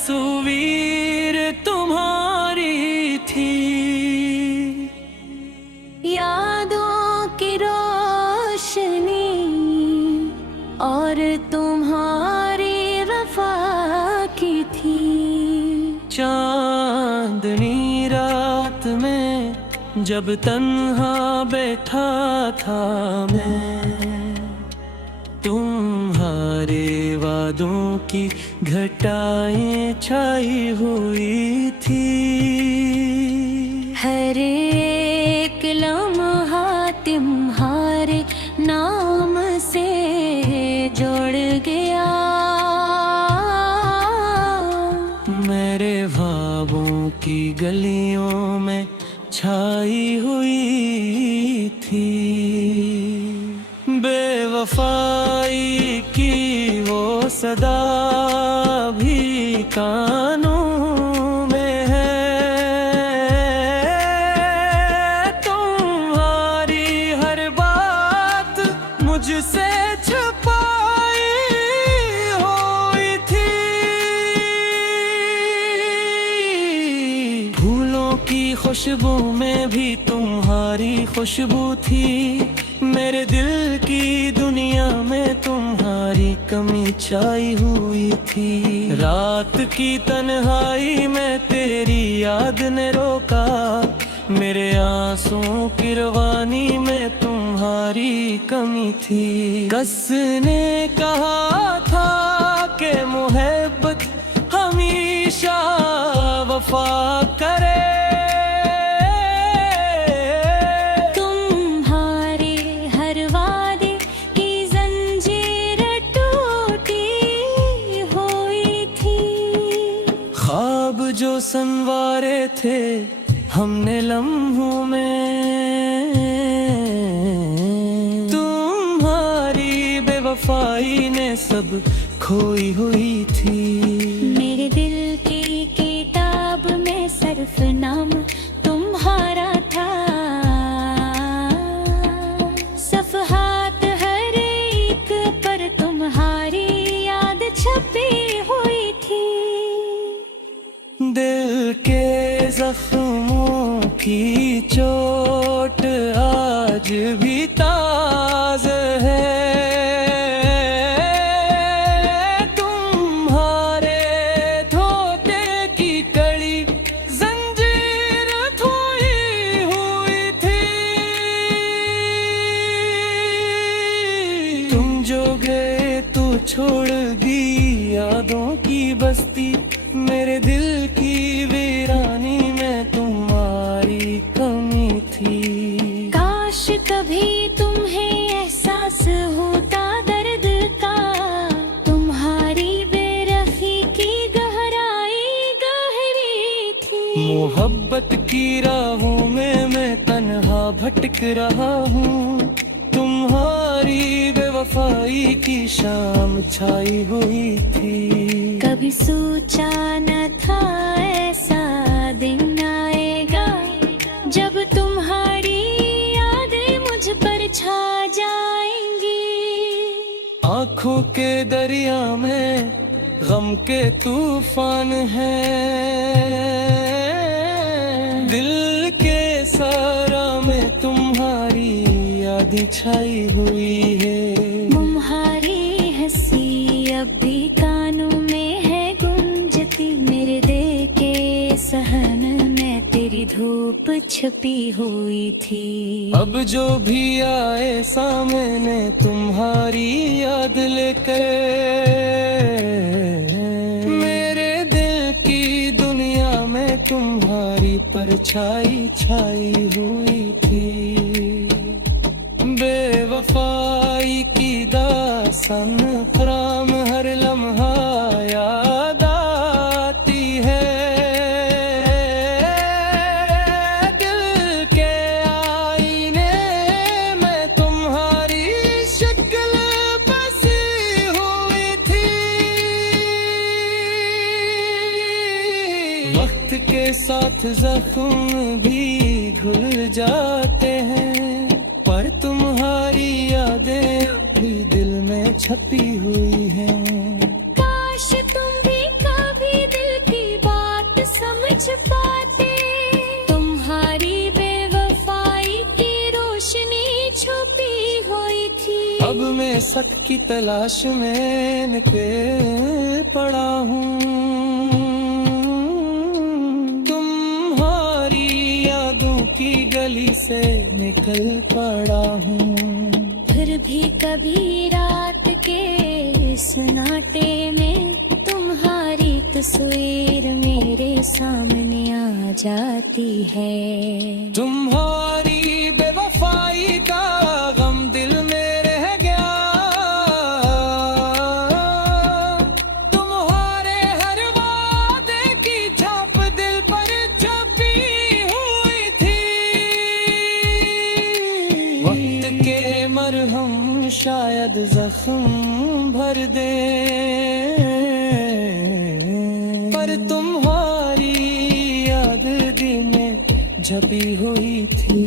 तस्वीर तुम्हारी थी। यादों की रोशनी और तुम्हारी वफा की थी। चांदनी रात में जब तन्हा बैठा था मैं, तुम्हारे वादों की घटाएं छाई हुई थी। हर एक लम्हा तुम्हारे नाम से जुड़ गया। मेरे ख्वाबों की गलियों में छाई हुई थी। बेवफाई की वो सदा भी कानों में है। तुम्हारी हर बात मुझसे छुपाई हुई थी। फूलों की खुशबू में भी तुम्हारी खुशबू थी। मेरे दिल की दुनिया में तुम्हारी कमी छाई हुई थी। रात की तन्हाई में तेरी याद ने रोका। मेरे आंसुओं की रवानी में तुम्हारी कमी थी। कसने कहा था कि मोहब्बत हमेशा वफा करे। जो संवारे थे हमने लम्हों में, तुम्हारी बेवफाई ने सब खोई हुई थी। मेरे दिल की किताब में सिर्फ नाम तुम्हारा था। सफ़हात हर एक पर तुम्हारी याद छपी हुई थी। दिल के जख्मों की चोट आज भी ताज़ा है। तुम्हारे धोखे की कड़ी जंजीर थोई हुई थी। तुम जो गए तो छोड़ दी यादों की बस्ती। मेरे दिल की वीरानी में तुम्हारी कमी थी। काश कभी तुम्हें एहसास होता दर्द का। तुम्हारी बेरखी की गहराई गहरी थी। मोहब्बत की राहों में मैं तन्हा भटक रहा हूँ। तुम्हारी बेवफाई की शाम छाई हुई थी। कभी सोचा न था ऐसा दिन आएगा जब तुम्हारी यादें मुझ पर छा जाएंगी। आँखों के दरिया में गम के तूफान हैं। दिल के सारा में तुम्हारी यादें छाई हुई है। तुम्हारी हंसी अब भी कानों में है गूंजती। मेरे दिल के सहन में तेरी धूप छुपी हुई थी। अब जो भी आए सामने तुम्हारी याद लेकर, मेरे दिल की दुनिया में तुम्हारी परछाई छाई हुई थी। बेवफाई की दास्तान खराम हर लम्हा याद आती है। दिल के आईने में तुम्हारी शक्ल बसी हुई थी। वक्त के साथ जख्म भी घुल जाते हैं, पर तुम्हारी यादें भी दिल में छपी हुई हैं। काश तुम भी कभी दिल की तलाश में निकल पड़ा हूँ, तुम्हारी यादों की गली से निकल पड़ा हूँ। फिर भी कभी रात के सन्नाटे में तुम्हारी तस्वीर मेरे सामने आ जाती है। तुम्हारी बेवफाई का गम दिल में रह गया, तुम्हारे हर वादे की छाप दिल पर छपी हुई थी। वक्त के मरहम शायद जख्म भर दे, पर तुम्हारी याद दिल में छपी हुई थी।